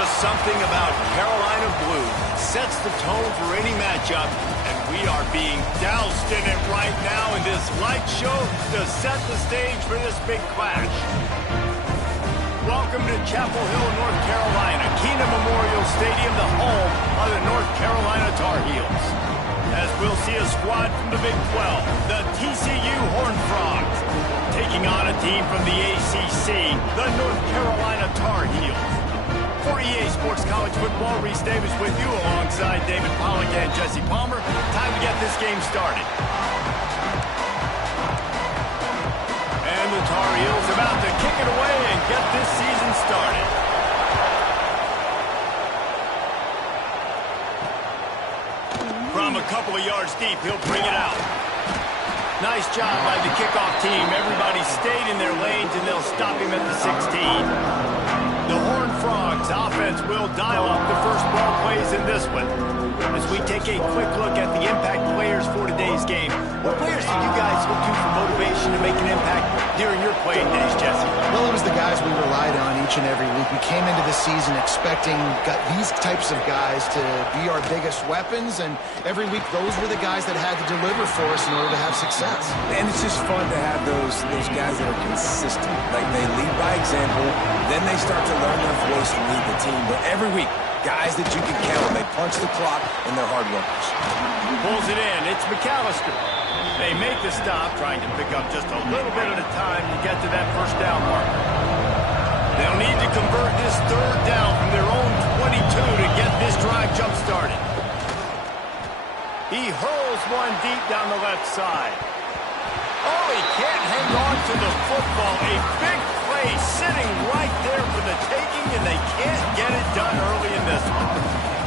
just something about Carolina blue that sets the tone for any matchup, and we are being doused in it right now in this light show to set the stage for this big clash. Welcome to Chapel Hill, North Carolina, Kenan Memorial Stadium, the home of the North Carolina Tar Heels. As we'll see a squad from the Big 12, the TCU Horned Frogs, taking on a team from the ACC, the North Carolina Tar Heels. For EA Sports College Football, Reese Davis with you alongside David Pollack and Jesse Palmer. Time to get this game started. And the Tar Heels about to kick it away and get this season started. From a couple of yards deep, he'll bring it out. Nice job by the kickoff team. Everybody stayed in their lanes, and they'll stop him at the 16. The Horned Frogs offense will dial up the first ball plays in this one. As we take a quick look at the impact players for today's game, what players did you guys look to for motivation to make an impact during your playing days, Jesse? Well, it was the guys we relied on each and every week. We came into the season expecting these types of guys to be our biggest weapons, and every week those were the guys that had to deliver for us in order to have success. And it's just fun to have those guys that are consistent. Like, they lead by example, then they start to learn their voice and lead the team. But every week, guys that you can count, they punch the clock, and they're hard workers. Pulls it in. It's McAllister. They make the stop, trying to pick up just a little bit at a time to get to that first down mark. They'll need to convert this third down from their own 22 to get this drive jump-started. He hurls one deep down the left side. Oh, he can't hang on to the football. A big play sitting right there for the taking, and they can't get it done early in this one.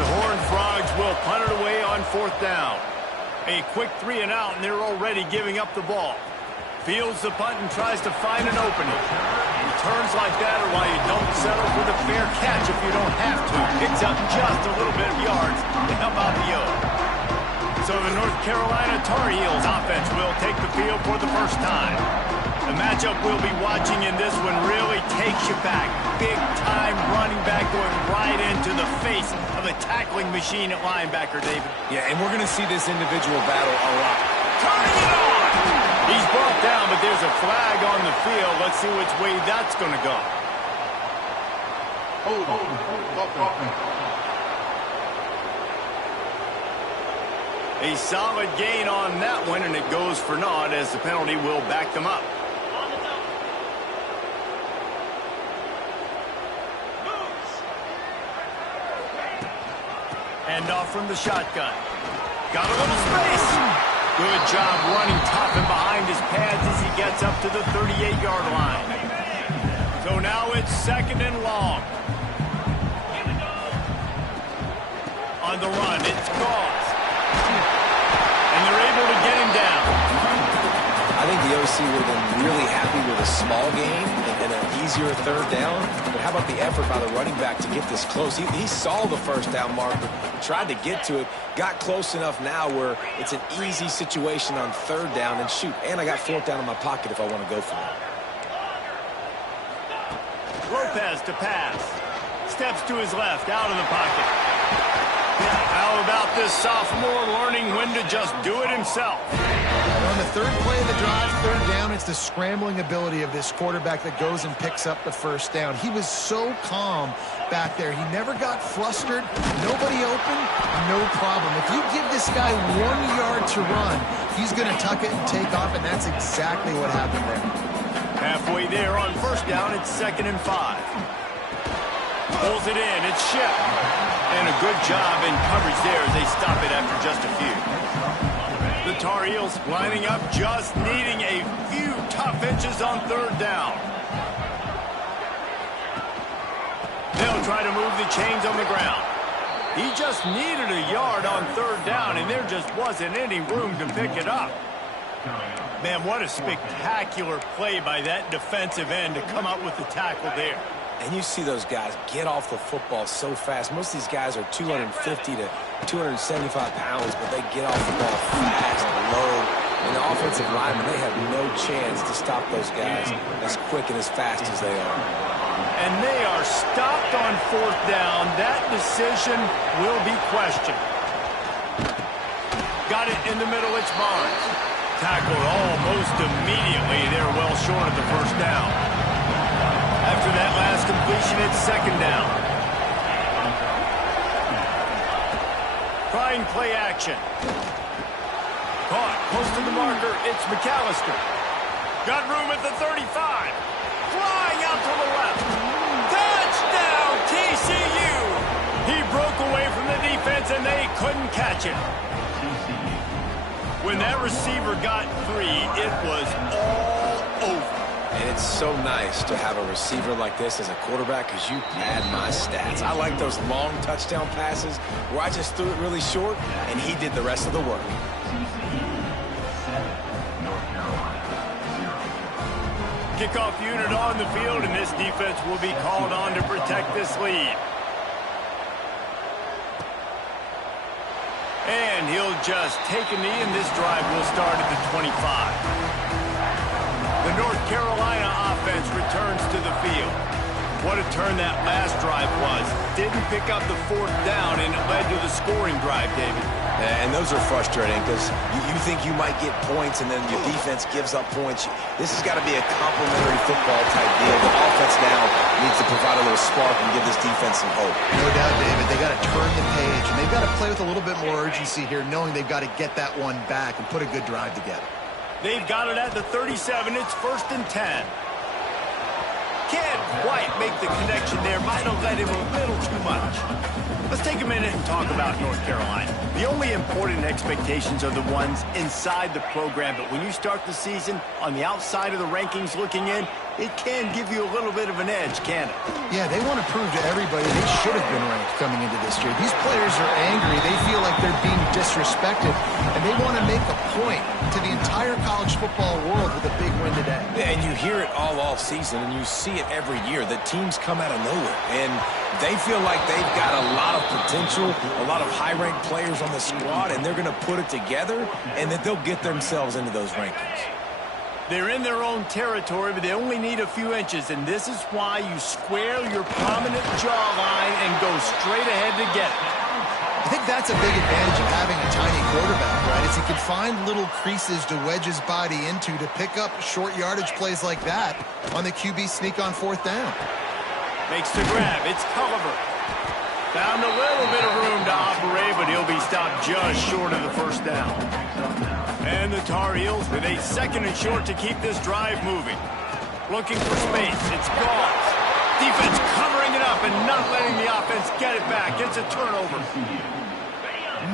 The Horned Frogs will punt it away on fourth down. A quick 3 and out, and they're already giving up the ball. Fields the punt and tries to find an opening. Returns like that are why you don't settle for the fair catch if you don't have to. Picks up just a little bit of yards to help out the O. So the North Carolina Tar Heels offense will take the field for the first time. The matchup we'll be watching in this one really takes you back. Big-time running back going right into the face of a tackling machine at linebacker, David. Yeah, and we're going to see this individual battle a lot. Turning it on! He's brought down, but there's a flag on the field. Let's see which way that's going to go. A solid gain on that one, and it goes for naught as the penalty will back them up. Hand off from the shotgun. Got a little space. Good job running top and behind his pads as he gets up to the 38-yard line. So now it's second and long. On the run, it's Gauze. And they're able to get him down. I think the OC would have been really happy with a small gain and an easier third down. But how about the effort by the running back to get this close? He saw the first down marker, tried to get to it, got close enough now where it's an easy situation on third down, and shoot, and I got fourth down in my pocket if I want to go for it. Lopez to pass. Steps to his left, out of the pocket. How about this sophomore learning when to just do it himself? On the third play of the drive, third down, it's the scrambling ability of this quarterback that goes and picks up the first down. He was so calm back there. He never got flustered. Nobody open, no problem. If you give this guy 1 yard to run, he's going to tuck it and take off, and that's exactly what happened there. Halfway there on first down, it's 2nd and 5. Pulls it in, it's Shep. And a good job in coverage there as they stop it after just a few. The Tar Heels lining up, just needing a few tough inches on third down. They'll try to move the chains on the ground. He just needed a yard on third down, and there just wasn't any room to pick it up. Man, what a spectacular play by that defensive end to come up with the tackle there. And you see those guys get off the football so fast. Most of these guys are 250 to 275 pounds, but they get off the ball fast, low. And the offensive linemen, they have no chance to stop those guys as quick and as fast as they are. And they are stopped on fourth down. That decision will be questioned. Got it in the middle. It's Barnes. Tackled almost immediately. They're well short of the first down. After that last completion, it's second down. Trying play action. Caught close to the marker. It's McAllister. Got room at the 35. Flying out to the left. Touchdown, TCU. He broke away from the defense, and they couldn't catch it. When that receiver got free, it was all over. And it's so nice to have a receiver like this as a quarterback because you pad my stats. I like those long touchdown passes where I just threw it really short, and he did the rest of the work. Kickoff unit on the field, and this defense will be called on to protect this lead. And he'll just take a knee, and this drive will start at the 25. The North Carolina offense returns to the field. What a turn that last drive was. Didn't pick up the fourth down, and it led to the scoring drive, David. And those are frustrating because you think you might get points and then your defense gives up points. This has got to be a complementary football type deal. The offense now needs to provide a little spark and give this defense some hope. No doubt, David. They got to turn the page, and they've got to play with a little bit more urgency here, knowing they've got to get that one back and put a good drive together. They've got it at the 37. It's 1st and 10. Can't quite make the connection there. Might have let him a little too much. Let's take a minute and talk about North Carolina. The only important expectations are the ones inside the program, but when you start the season on the outside of the rankings looking in, it can give you a little bit of an edge, can't it? Yeah, they want to prove to everybody they should have been ranked coming into this year. These players are angry. They feel like they're being disrespected, and they want to make a point to the entire college football world with a big win today. And you hear it all off season, and you see it every year. The teams come out of nowhere, and they feel like they've got a lot of potential, a lot of high-ranked players on the squad, and they're going to put it together, and that they'll get themselves into those rankings. They're in their own territory, but they only need a few inches, and this is why you square your prominent jawline and go straight ahead to get it. I think that's a big advantage of having a tiny quarterback, right? Is he can find little creases to wedge his body into to pick up short yardage plays like that on the QB sneak on fourth down. Makes the grab. It's Culliver. Found a little bit of room to operate, but he'll be stopped just short of the first down. And the Tar Heels with a 2nd and short to keep this drive moving. Looking for space. It's gone. Defense covering it up and not letting the offense get it back. It's a turnover.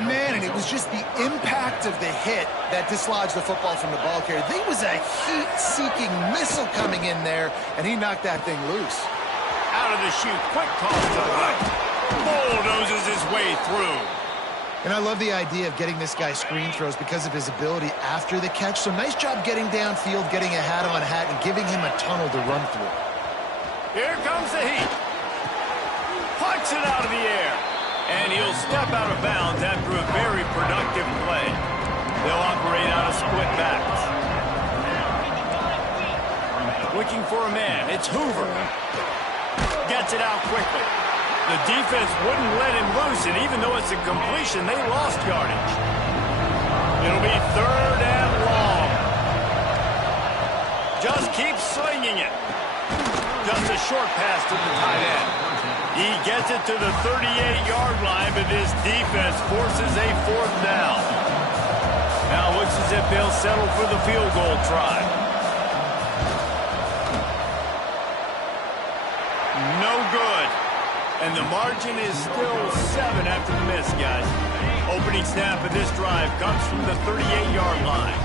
Man, and it was just the impact of the hit that dislodged the football from the ball carrier. There was a heat-seeking missile coming in there, and he knocked that thing loose. Out of the chute. Quick toss to the right. Bulldozes his way through. And I love the idea of getting this guy screen throws because of his ability after the catch. So nice job getting downfield, getting a hat-on-hat, and giving him a tunnel to run through. Here comes the heat. Pucks it out of the air. And he'll step out of bounds after a very productive play. They'll operate out of split backs. Looking for a man. It's Hoover. Gets it out quickly. The defense wouldn't let him loose, and even though it's a completion, they lost yardage. It'll be 3rd and long. Just keep slinging it. Just a short pass to the tight end. He gets it to the 38-yard line, but this defense forces a 4th down. Now it looks as if they'll settle for the field goal try. No good. And the margin is still 7 after the miss, guys. Opening snap of this drive comes from the 38-yard line.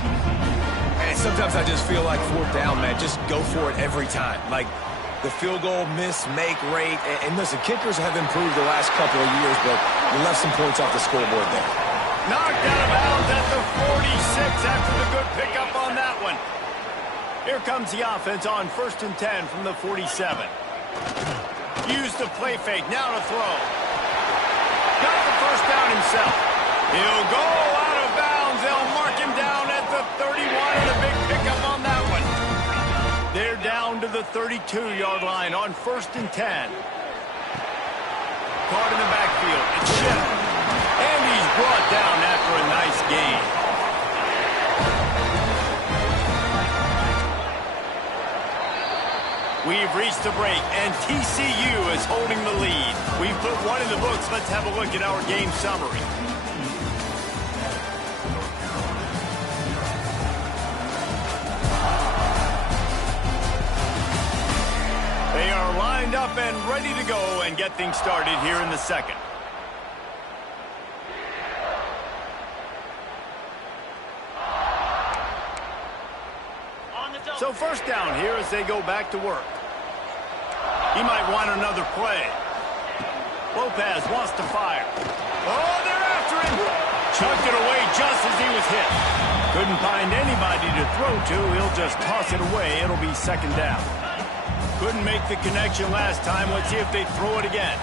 And sometimes I just feel like 4th down, man. Just go for it every time. Like the field goal miss-make rate. And listen, kickers have improved the last couple of years, but you left some points off the scoreboard there. Knocked out of bounds at the 46 after the good pickup on that one. Here comes the offense on 1st and 10 from the 47. Used the play fake, now to throw. Got the first down himself. He'll go out of bounds. They'll mark him down at the 31 and a big pickup on that one. They're down to the 32-yard line on 1st and 10. Caught in the backfield. It's Schiff. And he's brought down after a nice gain. We've reached the break, and TCU is holding the lead. We've put one in the books. Let's have a look at our game summary. They are lined up and ready to go and get things started here in the second. So first down here as they go back to work. He might want another play. Lopez wants to fire. Oh, they're after him. Chucked it away just as he was hit. Couldn't find anybody to throw to. He'll just toss it away. It'll be second down. Couldn't make the connection last time. Let's see if they throw it again.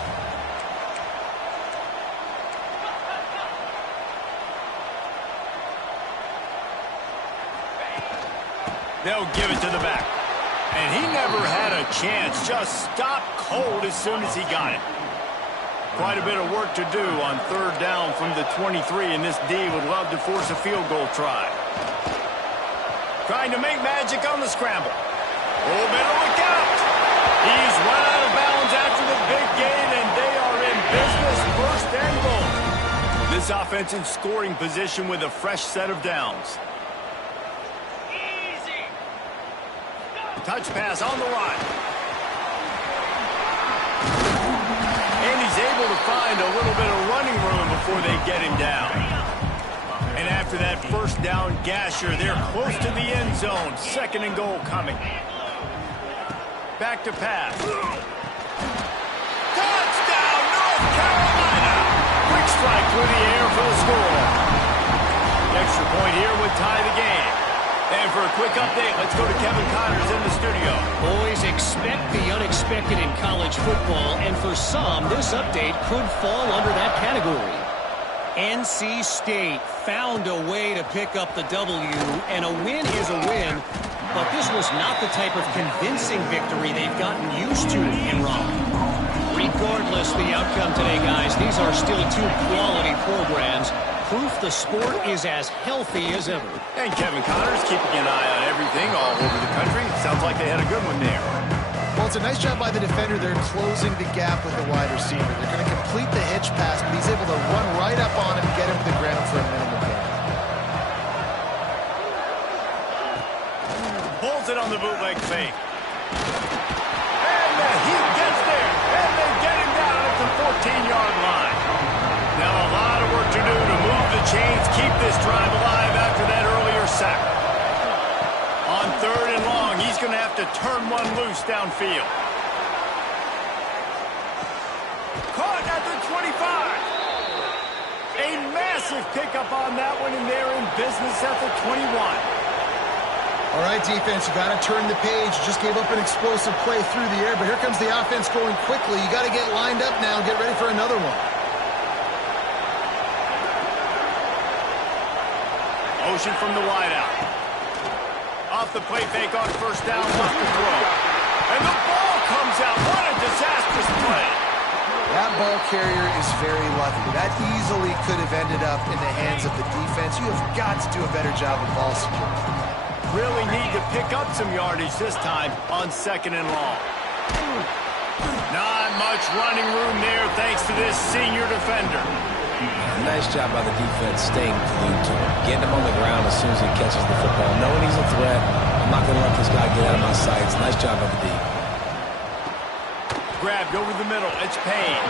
They'll give it to the back. And he never had a chance. Just stopped cold as soon as he got it. Quite a bit of work to do on 3rd down from the 23, and this D would love to force a field goal try. Trying to make magic on the scramble. Oh, better look out. He's run out of bounds after the big gain, and they are in business, 1st and goal. This offense in scoring position with a fresh set of downs. Touch pass on the line. And he's able to find a little bit of running room before they get him down. And after that 1st down gasher, they're close to the end zone. 2nd and goal coming. Back to pass. Touchdown, North Carolina! Quick strike through the air for the score. The extra point here would tie the game. And for a quick update, let's go to Kevin Connors in the studio. Boys, expect the unexpected in college football, and for some, this update could fall under that category. NC State found a way to pick up the W, and a win is a win, but this was not the type of convincing victory they've gotten used to in Raleigh. Regardless the outcome today, guys, these are still 2 quality programs. Proof the sport is as healthy as ever. And Kevin Connors keeping an eye on everything all over the country. Sounds like they had a good one there. Well, it's a nice job by the defender. They're closing the gap with the wide receiver. They're going to complete the hitch pass, but he's able to run right up on him and get him to the ground for a minimum gain. Pulls it on the bootleg fake. And he gets there. And they get him down at the 14-yard line. Now a lot of work to do to move the chains, keep this drive alive after that earlier sack. On 3rd and long, he's going to have to turn one loose downfield. Caught at the 25. A massive pickup on that one, and they're in business at the 21. All right, defense, you got to turn the page. You just gave up an explosive play through the air, but here comes the offense going quickly. You got to get lined up now, get ready for another one. Motion from the wideout. Off the play fake on 1st down, wants to throw. And the ball comes out. What a disastrous play. That ball carrier is very lucky. That easily could have ended up in the hands of the defense. You have got to do a better job of ball security. Really need to pick up some yardage this time on 2nd and long. Not much running room there thanks to this senior defender. Nice job by the defense staying glued to him. Getting him on the ground as soon as he catches the football. Knowing he's a threat, I'm not going to let this guy get out of my sights. Nice job by the D. Grabbed over the middle. It's Payne.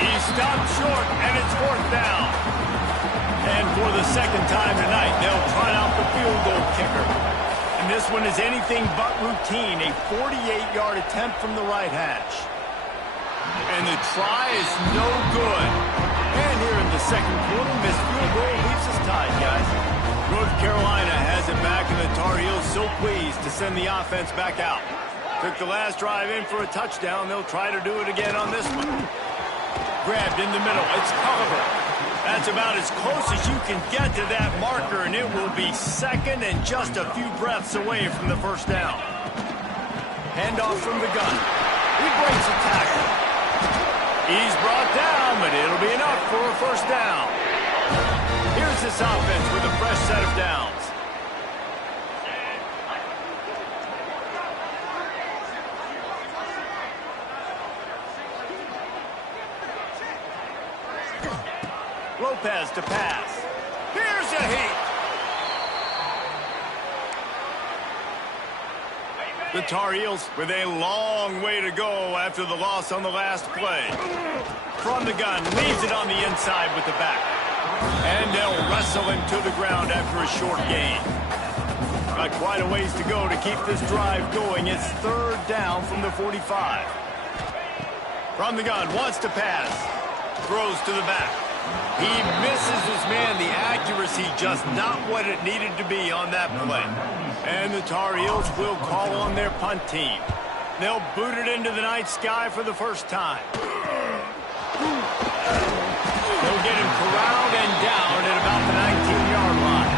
He stopped short, and it's 4th down. And for the 2nd time tonight, they'll try out the field goal kicker. And this one is anything but routine. A 48-yard attempt from the right hash. And the try is no good. And here in the 2nd quarter, missed field goal leaves us tied, guys. North Carolina has it back, and the Tar Heels so pleased to send the offense back out. Took the last drive in for a touchdown. They'll try to do it again on this one. Grabbed in the middle. It's Culliver. That's about as close as you can get to that marker, and it will be 2nd and just a few breaths away from the 1st down. Handoff from the gun. He breaks a tackle. He's brought down, but it'll be enough for a first down. Here's this offense with a fresh set of downs. Lopez to pass. Here's a heat. The Tar Heels with a long way to go after the loss on the last play. From the gun, leaves it on the inside with the back. And they'll wrestle him to the ground after a short gain. Got quite a ways to go to keep this drive going. It's third down from the 45. From the gun, wants to pass. Throws to the back. He misses his man. The accuracy just not what it needed to be on that play. And the Tar Heels will call on their punt team. They'll boot it into the night sky for the first time. They'll get him corralled and down at about the 19-yard line.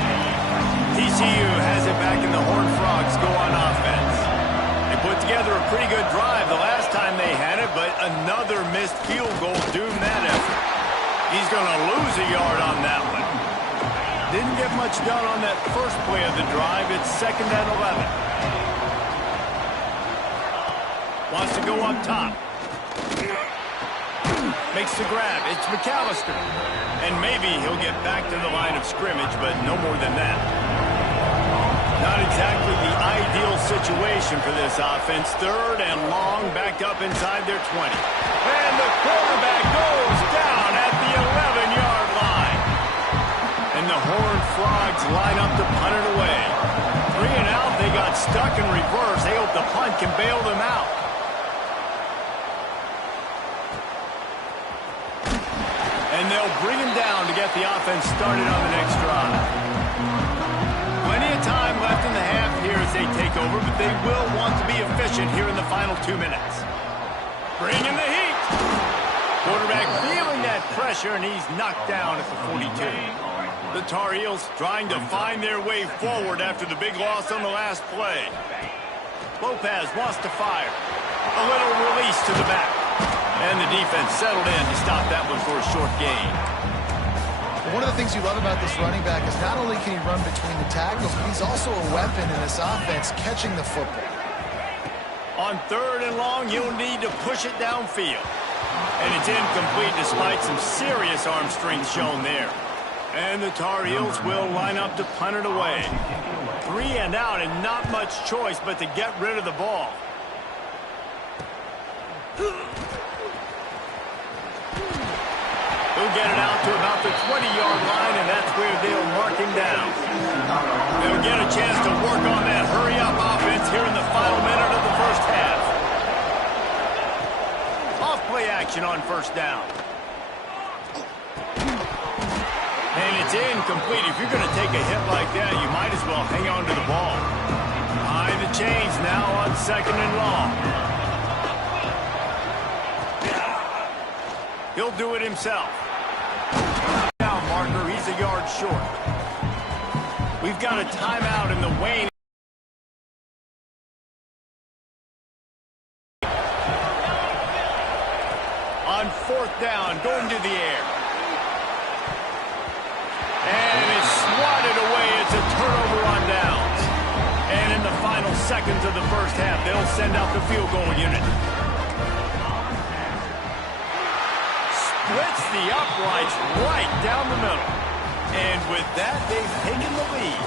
TCU has it back and the Horned Frogs go on offense. They put together a pretty good drive the last time they had it, but another missed field goal doomed that effort. He's going to lose a yard on that one. Didn't get much done on that first play of the drive. It's 2nd and 11. Wants to go up top. Makes the grab. It's McAllister. And maybe he'll get back to the line of scrimmage, but no more than that. Not exactly the ideal situation for this offense. 3rd and long, backed up inside their 20. And the quarterback goes down at the 11-yard line. And the Horned Frogs line up to punt it away. 3 and out, they got stuck in reverse. They hope the punt can bail them out. And they'll bring him down to get the offense started on the next drive. Plenty of time left in the half here as they take over, but they will want to be efficient here in the final 2 minutes. Bring in the heat. Quarterback feeling that pressure, and he's knocked down at the 42. The Tar Heels trying to find their way forward after the big loss on the last play. Lopez wants to fire. A little release to the back. And the defense settled in to stop that one for a short gain. One of the things you love about this running back is not only can he run between the tackles, but he's also a weapon in this offense catching the football. On 3rd and long, you'll need to push it downfield. And it's incomplete despite some serious arm strength shown there. And the Tar Heels will line up to punt it away. 3 and out and not much choice but to get rid of the ball. He'll get it out to about the 20-yard line, and that's where they'll mark him down. They'll get a chance to work on that hurry-up offense here in the final minute of the first half. Off-play action on first down. And it's incomplete. If you're going to take a hit like that, you might as well hang on to the ball. Behind the chains now on 2nd and long. He'll do it himself. Down marker, he's a yard short. We've got a timeout in the Wayne. On 4th down, going to the air. And it's swatted away. It's a turnover on downs. And in the final seconds of the first half, they'll send out the field goal unit. Splits the uprights right down the middle. And with that, they've taken the lead.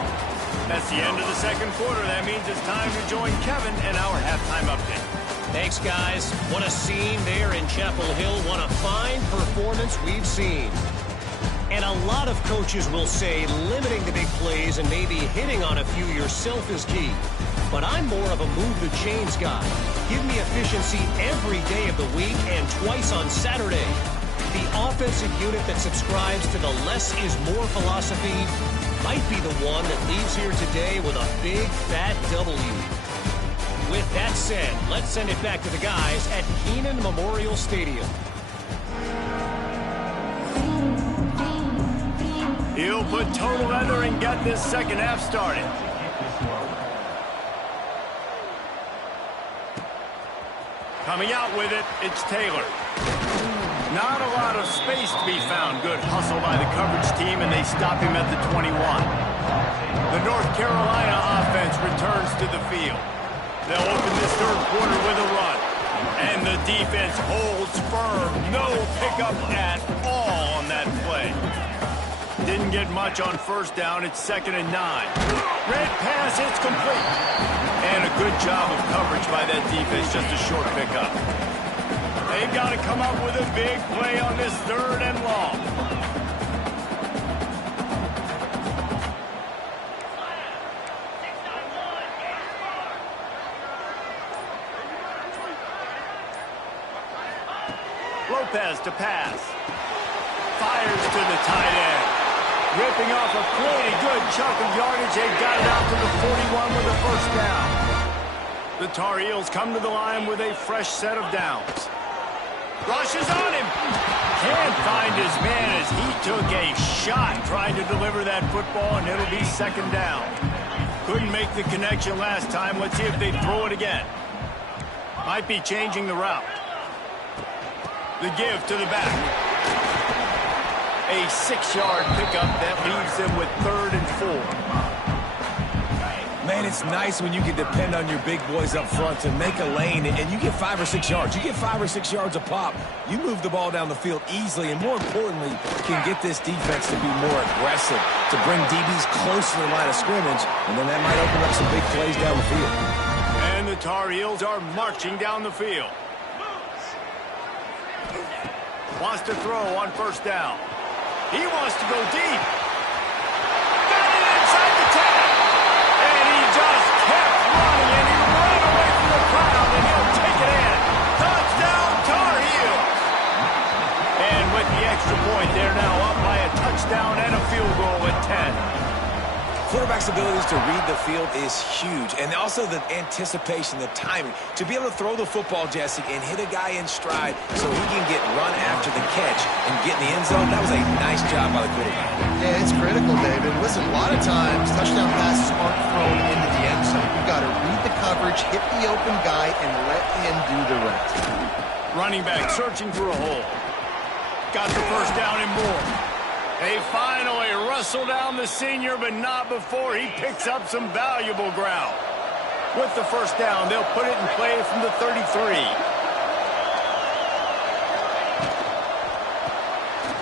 That's the end of the second quarter. That means it's time to join Kevin in our halftime update. Thanks, guys. What a scene there in Chapel Hill. What a fine performance we've seen. And a lot of coaches will say limiting the big plays and maybe hitting on a few yourself is key. But I'm more of a move the chains guy. Give me efficiency every day of the week and twice on Saturday. The offensive unit that subscribes to the less is more philosophy might be the one that leaves here today with a big fat W. With that said, let's send it back to the guys at Kenan Memorial Stadium. He'll put total leather and get this second half started. Coming out with it, it's Taylor. Not a lot of space to be found. Good hustle by the coverage team, and they stop him at the 21. The North Carolina offense returns to the field. They'll open this third quarter with a run. And the defense holds firm. No pickup at all on that play. Didn't get much on first down. It's 2nd and 9. Red pass, it's complete. And a good job of coverage by that defense. Just a short pickup. They've got to come up with a big play on this 3rd and long. Lopez to pass. Fires to the tight end. Ripping off a pretty good chunk of yardage. They got it out to the 41 with a first down. The Tar Heels come to the line with a fresh set of downs. Rushes on him. Can't find his man as he took a shot trying to deliver that football, and it'll be 2nd down. Couldn't make the connection last time. Let's see if they throw it again. Might be changing the route. The give to the back. A 6-yard pickup that leaves them with 3rd and 4. Man, it's nice when you can depend on your big boys up front to make a lane, and you get 5 or 6 yards. You get 5 or 6 yards a pop. You move the ball down the field easily, and more importantly, can get this defense to be more aggressive, to bring DBs close to the line of scrimmage, and then that might open up some big plays down the field. And the Tar Heels are marching down the field. Wants to throw on first down. He wants to go deep. Got it inside the 10. And he just kept running, and he ran away from the crowd, and he'll take it in. Touchdown, Tar Heels. And with the extra point, they're now up by a touchdown and a field goal at 10. Quarterback's abilities to read the field is huge, and also the anticipation, the timing. To be able to throw the football, Jesse, and hit a guy in stride so he can get run after the catch and get in the end zone, that was a nice job by the quarterback. Yeah, it's critical, David. Listen, a lot of times touchdown passes aren't thrown into the end zone. You've got to read the coverage, hit the open guy, and let him do the rest. Running back searching for a hole. Got the first down and more. They finally wrestle down the senior, but not before he picks up some valuable ground. With the first down, they'll put it in play from the 33.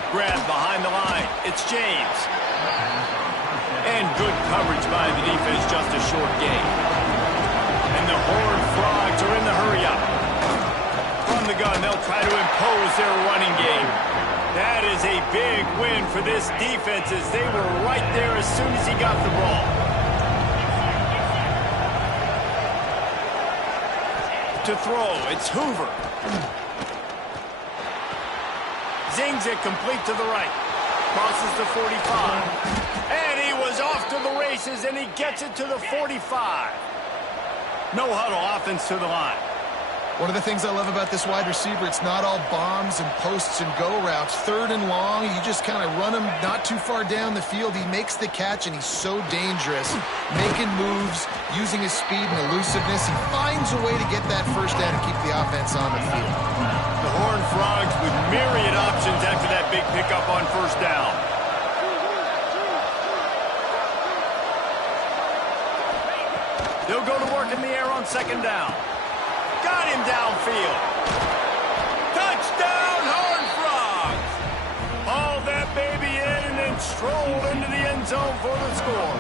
Grab behind the line. It's James. And good coverage by the defense, just a short gain. And the Horned Frogs are in the hurry-up. From the gun, they'll try to impose their running game. That is a big win for this defense as they were right there as soon as he got the ball. To throw, it's Hoover. Zings it complete to the right. Crosses the 45. And he was off to the races, and he gets it to the 45. No huddle, offense to the line. One of the things I love about this wide receiver, it's not all bombs and posts and go routes. 3rd and long, you just kind of run him not too far down the field. He makes the catch, and he's so dangerous. Making moves, using his speed and elusiveness. He finds a way to get that first down and keep the offense on the field. The Horned Frogs with myriad options after that big pickup on first down. They'll go to work in the air on 2nd down. Got him downfield. Touchdown, Horned Frogs! Haul that baby in and then stroll into the end zone for the score.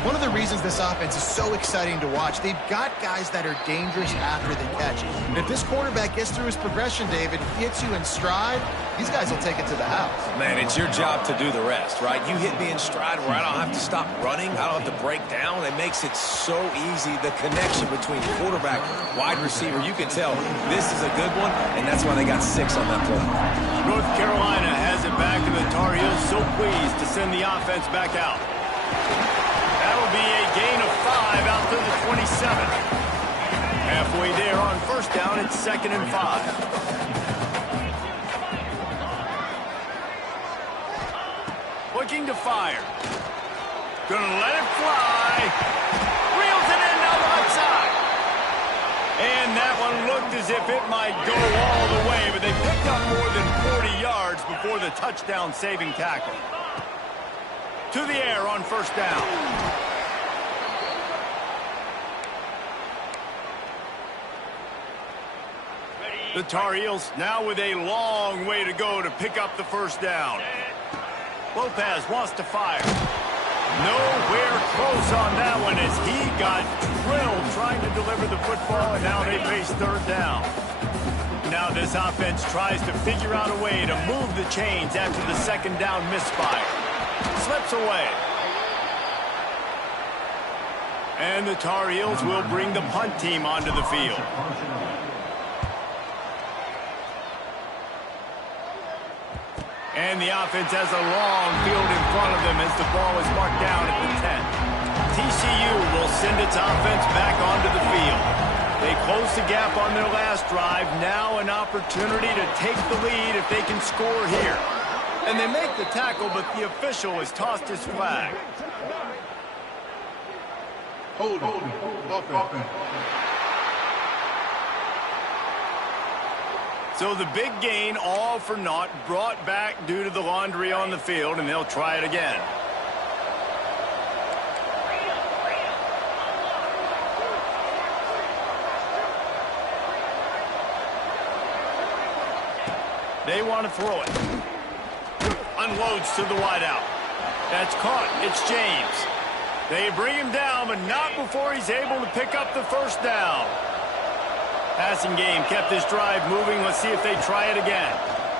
One of the reasons this offense is so exciting to watch, they've got guys that are dangerous after the catch. And if this quarterback gets through his progression, David, hits you in stride, these guys will take it to the house. Man, it's your job to do the rest, right? You hit me in stride where I don't have to stop running. I don't have to break down. It makes it so easy. The connection between quarterback, wide receiver, you can tell this is a good one, and that's why they got 6 on that play. North Carolina has it back, and the Tar Heels so pleased to send the offense back out. That'll be a gain of 5 out to the 27. Halfway there on first down, it's 2nd and 5. Looking to fire. Gonna let it fly. Reels it in down the right side. And that one looked as if it might go all the way, but they picked up more than 40 yards before the touchdown-saving tackle. To the air on first down. The Tar Heels now with a long way to go to pick up the first down. Lopez wants to fire. Nowhere close on that one as he got drilled trying to deliver the football, and now they face third down. Now this offense tries to figure out a way to move the chains after the second down misfire. Slips away. And the Tar Heels will bring the punt team onto the field. And the offense has a long field in front of them as the ball is marked down at the 10. TCU will send its offense back onto the field. They close the gap on their last drive. Now an opportunity to take the lead if they can score here. And they make the tackle, but the official has tossed his flag. Hold on. So the big gain, all for naught, brought back due to the laundry on the field, and they'll try it again. They want to throw it. Unloads to the wideout. That's caught. It's James. They bring him down, but not before he's able to pick up the first down. Passing game kept this drive moving. Let's see if they try it again.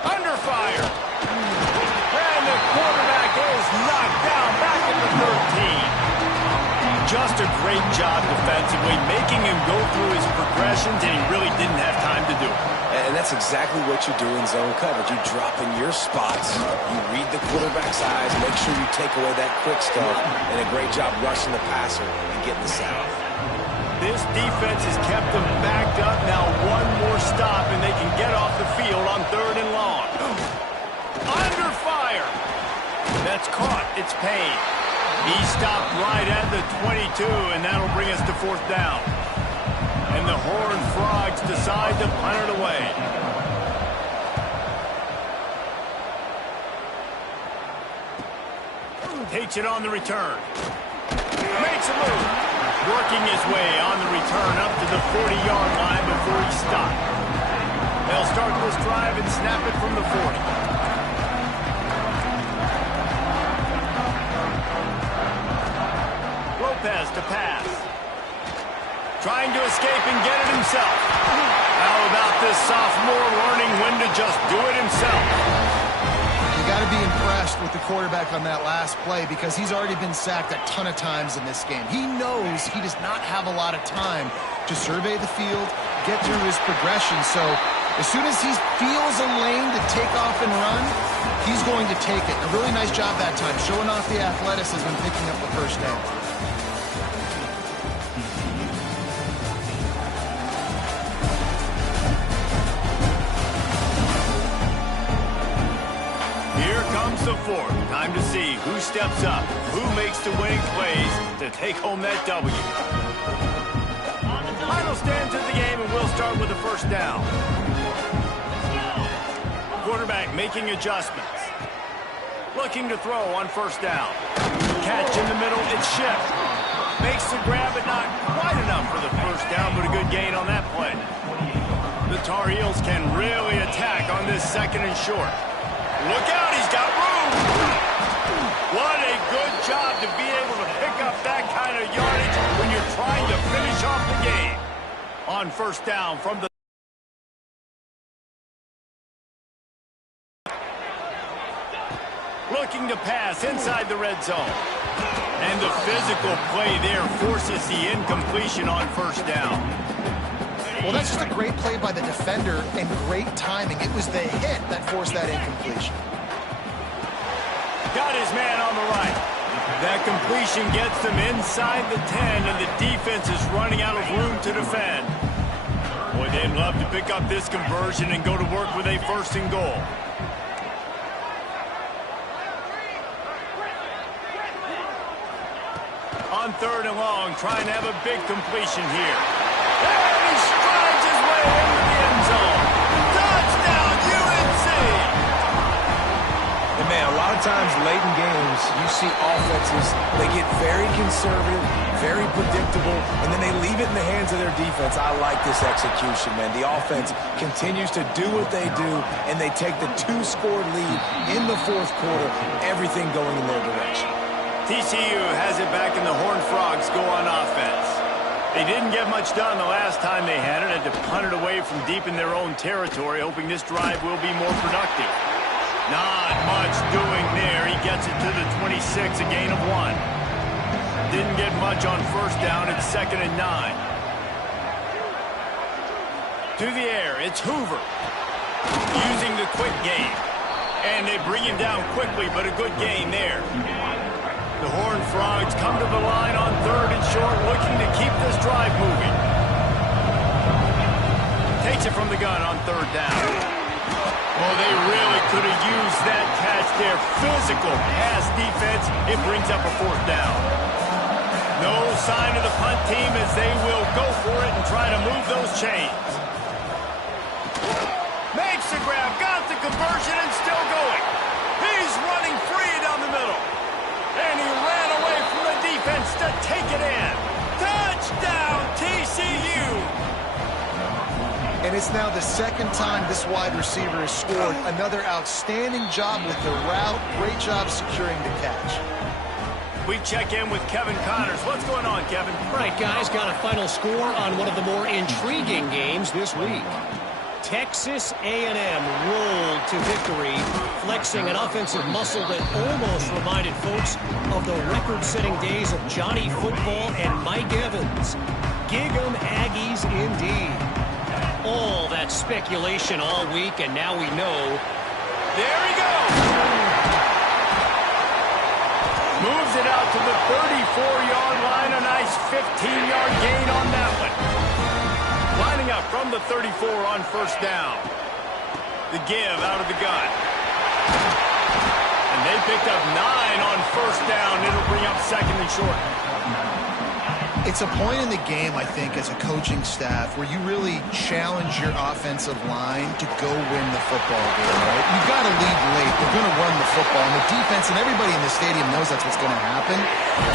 Under fire. And the quarterback is knocked down back at the 13. Just a great job defensively, making him go through his progressions, and he really didn't have time to do it. And that's exactly what you do in zone coverage. You drop in your spots, you read the quarterback's eyes, make sure you take away that quick stuff, and a great job rushing the passer and getting the sack. This defense has kept them backed up. Now one more stop, and they can get off the field on third and long. Under fire. That's caught. It's Payne. He stopped right at the 22, and that'll bring us to fourth down. And the Horned Frogs decide to punt it away. Takes it on the return. Makes a move. Working his way on the return up to the 40-yard line before he stopped. They'll start this drive and snap it from the 40. Lopez to pass. Trying to escape and get it himself. How about this sophomore learning when to just do it himself? You got to be impressed with the quarterback on that last play because he's already been sacked a ton of times in this game. He knows he does not have a lot of time to survey the field, get through his progression. So as soon as he feels a lane to take off and run, he's going to take it. A really nice job that time, showing off the athleticism and picking up the first down. The fourth. Time to see who steps up, who makes the winning plays to take home that W. Final stands of the game, and we'll start with the first down. Quarterback making adjustments. Looking to throw on first down. Catch in the middle, it's Schiff. Makes the grab, but not quite enough for the first down, but a good gain on that play. The Tar Heels can really attack on this second and short. Look out, he's got room. What a good job to be able to pick up that kind of yardage when you're trying to finish off the game. On first down from the... Looking to pass inside the red zone. And the physical play there forces the incompletion on first down. Well, that's just a great play by the defender and great timing. It was the hit that forced that incompletion. Got his man on the right. That completion gets them inside the 10, and the defense is running out of room to defend. Boy, they'd love to pick up this conversion and go to work with a first and goal. On third and long, trying to have a big completion here. And he strides his way into the end zone. Touchdown, UNC! And man, a lot of times late in games, you see offenses, they get very conservative, very predictable, and then they leave it in the hands of their defense. I like this execution, man. The offense continues to do what they do, and they take the 2-score lead in the fourth quarter, everything going in their direction. TCU has it back, and the Horned Frogs go on offense. They didn't get much done the last time they had it. Had to punt it away from deep in their own territory, hoping this drive will be more productive. Not much doing there. He gets it to the 26, a gain of 1. Didn't get much on first down. It's 2nd and 9. To the air, it's Hoover. Using the quick game. And they bring him down quickly, but a good gain there. The Horned Frogs come to the line on 3rd and short, looking to keep this drive moving. Takes it from the gun on 3rd down. Oh, they really could have used that catch there. Physical pass defense. It brings up a 4th down. No sign of the punt team as they will go for it and try to move those chains. Makes the grab, got the conversion, and still going. He's running free down the middle. And he ran away from the defense to take it in. Touchdown, TCU! And it's now the 2nd time this wide receiver has scored. Another outstanding job with the route. Great job securing the catch. We check in with Kevin Connors. What's going on, Kevin? All right, guys, got a final score on one of the more intriguing games this week. Texas A&M rolled to victory, flexing an offensive muscle that almost reminded folks of the record-setting days of Johnny Football and Mike Evans. Gig 'em Aggies indeed. All that speculation all week, and now we know. There he goes! Moves it out to the 34-yard line. A nice 15-yard gain on that one. Lining up from the 34 on first down. The give out of the gun. And they picked up 9 on first down. It'll bring up 2nd and short. It's a point in the game, I think, as a coaching staff where you really challenge your offensive line to go win the football game, right? You've got to lead late. They're going to run the football. And the defense and everybody in the stadium knows that's what's going to happen.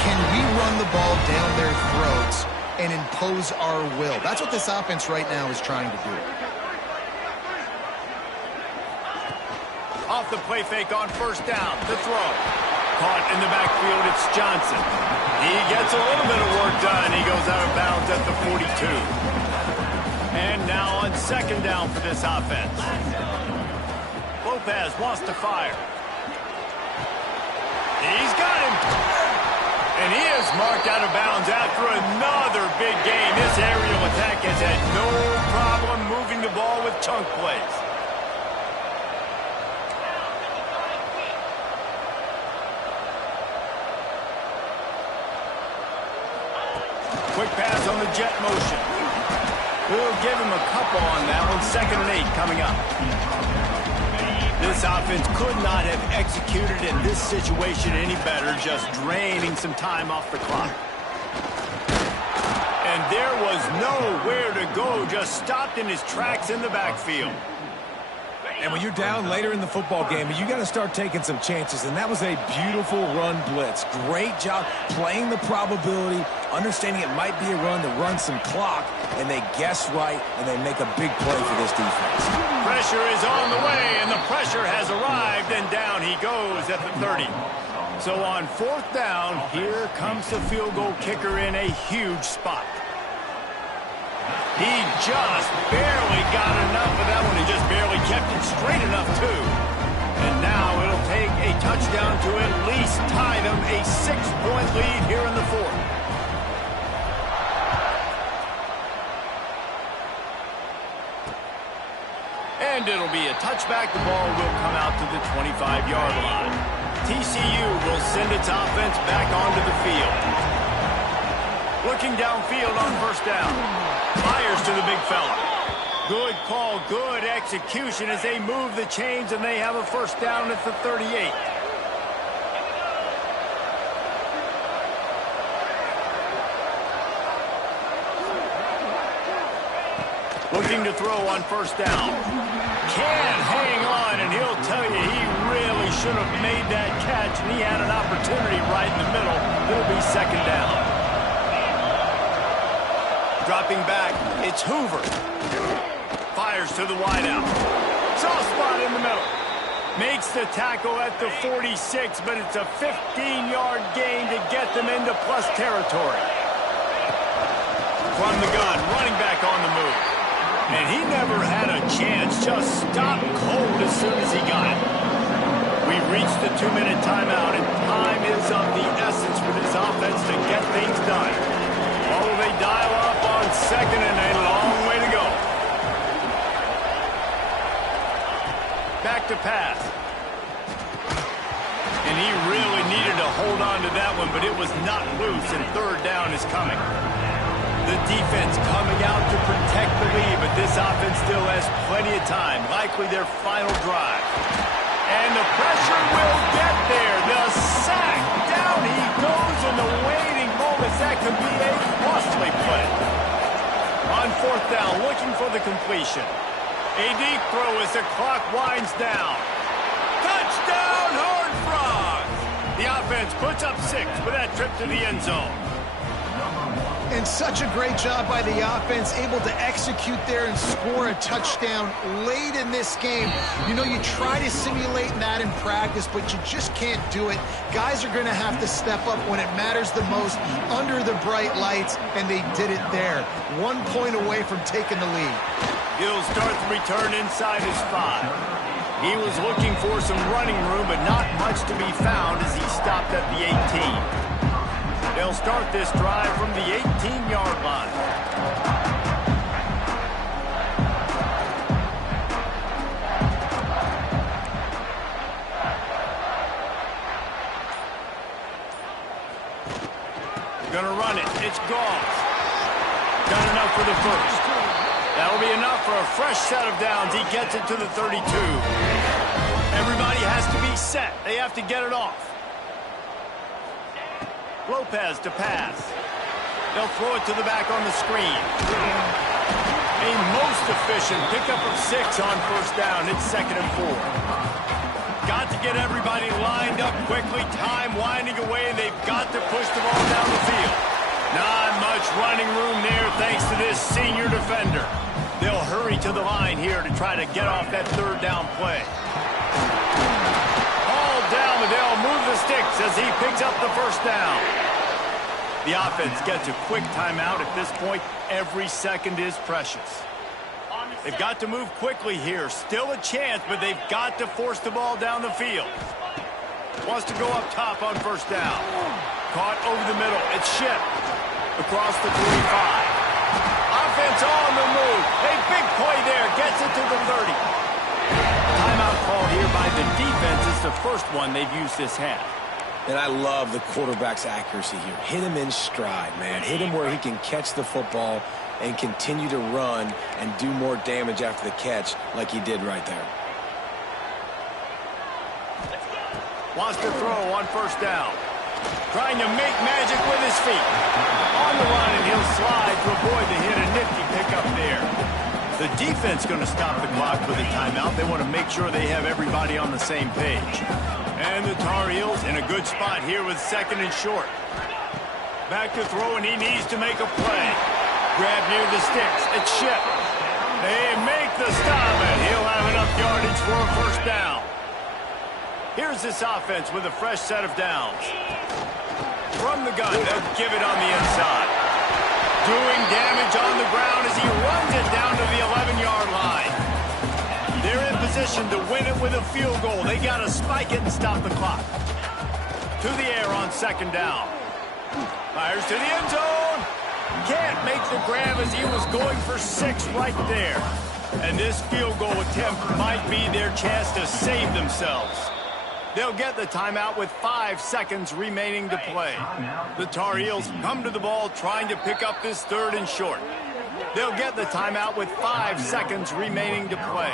Can we run the ball down their throats and impose our will? That's what this offense right now is trying to do. Off the play fake on first down. The throw. Caught in the backfield, it's Johnson. He gets a little bit of work done. He goes out of bounds at the 42. And now on 2nd down for this offense. Lopez wants to fire. He's got him. And he is marked out of bounds after another big game. This aerial attack has had no problem moving the ball with chunk plays. Quick pass on the jet motion. We'll give him a couple on that one. 2nd and 8 coming up. This offense could not have executed in this situation any better, just draining some time off the clock. And there was nowhere to go, just stopped in his tracks in the backfield. And when you're down later in the football game, you got to start taking some chances, and that was a beautiful run blitz. Great job playing the probability, understanding it might be a run to run some clock, and they guess right, and they make a big play for this defense. Pressure is on the way, and the pressure has arrived, and down he goes at the 30. So on 4th down, here comes the field goal kicker in a huge spot. He just barely got enough of that one. He just barely kept it straight enough, too. And now it'll take a touchdown to at least tie them a 6-point lead here in the 4th. And it'll be a touchback. The ball will come out to the 25-yard line. TCU will send its offense back onto the field. Looking downfield on first down. Fires to the big fella. Good call, good execution as they move the chains, and they have a first down at the 38. Looking to throw on first down. Can't hang on, and he'll tell you he really should have made that catch, and he had an opportunity right in the middle. It'll be second down. Dropping back, it's Hoover. Fires to the wideout. Soft spot in the middle. Makes the tackle at the 46, but it's a 15-yard gain to get them into plus territory. From the gun, running back on the move. And he never had a chance, just stopped cold as soon as he got it. We reached the 2-minute timeout, and time is of the essence for this offense to get things done. Oh, they dial up on second, and a long way to go. Back to pass. And he really needed to hold on to that one, but it was not loose, and third down is coming. The defense coming out to protect the lead, but this offense still has plenty of time, likely their final drive. And the pressure will get there. The sack. Down he goes in the waiting moments. That could be a costly play. On fourth down, looking for the completion. A deep throw as the clock winds down. Touchdown, Horned Frogs! The offense puts up 6 with that trip to the end zone. And such a great job by the offense, able to execute there and score a touchdown late in this game. You know, you try to simulate that in practice, but you just can't do it. Guys are going to have to step up when it matters the most under the bright lights, and they did it there. 1 point away from taking the lead. He'll start the return inside his 5. He was looking for some running room, but not much to be found as he stopped at the 18. They'll start this drive from the 18-yard line. Gonna run it. It's Goff. Got enough for the first. That'll be enough for a fresh set of downs. He gets it to the 32. Everybody has to be set. They have to get it off. Lopez to pass. They'll throw it to the back on the screen. A most efficient pickup of 6 on first down. It's 2nd and 4. Got to get everybody lined up quickly. Time winding away, and they've got to push the ball down the field. Not much running room there thanks to this senior defender. They'll hurry to the line here to try to get off that third down play. Down, but they'll move the sticks as he picks up the first down. The offense gets a quick timeout. At this point, every second is precious. They've got to move quickly here. Still a chance, but they've got to force the ball down the field. Wants to go up top on first down. Caught over the middle. It's Shipp. Across the 45. Offense on the move. A big play there. Gets it to the 30. Timeout called here by the defense. It's the first one they've used this half. And I love the quarterback's accuracy here. Hit him in stride, man. Hit him where he can catch the football and continue to run and do more damage after the catch like he did right there. Wants to throw on first down. Trying to make magic with his feet. On the run, and he'll slide to avoid the hit. A nifty pickup there. The defense going to stop the clock with a timeout. They want to make sure they have everybody on the same page. And the Tar Heels in a good spot here with 2nd and short. Back to throw, and he needs to make a play. Grab near the sticks. It's Shipp. They make the stop, and he'll have enough yardage for a first down. Here's this offense with a fresh set of downs. From the gun, they'll give it on the inside. Doing damage on the ground as he runs it down to the 11-yard line. They're in position to win it with a field goal. They got to spike it and stop the clock. To the air on 2nd down. Fires to the end zone. Can't make the grab as he was going for 6 right there. And this field goal attempt might be their chance to save themselves. They'll get the timeout with 5 seconds remaining to play. The Tar Heels come to the ball trying to pick up this 3rd and short. They'll get the timeout with 5 seconds remaining to play.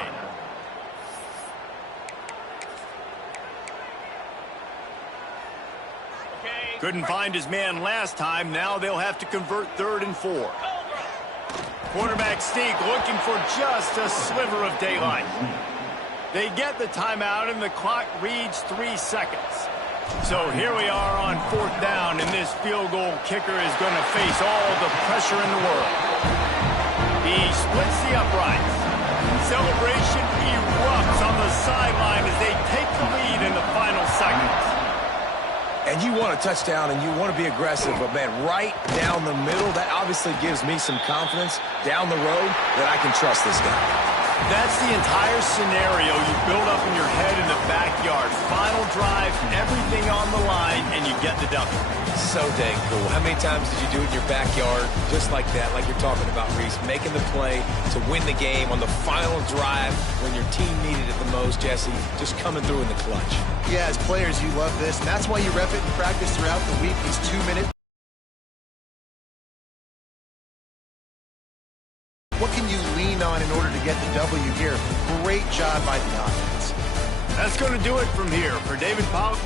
Couldn't find his man last time. Now they'll have to convert 3rd and 4. Quarterback sneak looking for just a sliver of daylight. They get the timeout, and the clock reads 3 seconds. So here we are on 4th down, and this field goal kicker is going to face all the pressure in the world. He splits the uprights. Celebration erupts on the sideline as they take the lead in the final seconds. And you want a touchdown, and you want to be aggressive, but, man, right down the middle, that obviously gives me some confidence down the road that I can trust this guy. That's the entire scenario you build up in your head in the backyard. Final drive, everything on the line, and you get the W. So dang cool. How many times did you do it in your backyard just like that, like you're talking about, Reese, making the play to win the game on the final drive when your team needed it the most, Jesse, just coming through in the clutch. Yeah, as players, you love this, and that's why you rep it in practice throughout the week, these 2-minute. What can you lean on in order to get the W here? Great job by the offense. That's going to do it from here. For David Pollock,